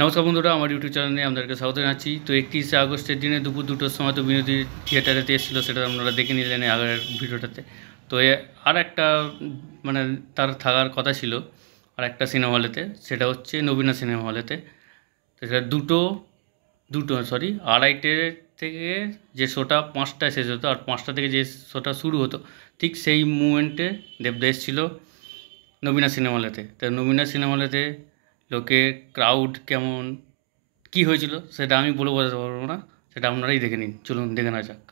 নমস্কার বন্ধুরা, আমার ইউটিউব চ্যানেলে আপনাদেরকে স্বাগত জানাচ্ছি। তো 31শে আগস্টের দিনে দুপুর 2টোর সময় তো বিনোদী থিয়েটারেতে এসেছিলো, সেটা আপনারা দেখে নিলেন আগের ভিডিওটাতে। তো আর একটা মানে তার থাকার কথা ছিল আর একটা সিনেমা হলেতে, সেটা হচ্ছে নবীনা সিনেমা হলেতে। তো সেটা আড়াইটে থেকে যে শোটা 5টায় শেষ হতো, আর 5টা থেকে যে শোটা শুরু হতো, ঠিক সেই মুমেন্টে দেবদা এসেছিল নবীনা সিনেমা হলেতে। তো নবীনা সিনেমা হলেতে লোকের ক্রাউড কেমন, কি হয়েছিল সেটা আমি বলে বোঝাতে পারবো না, সেটা আপনারাই দেখে নিন। চলুন দেখে নেওয়া যাক।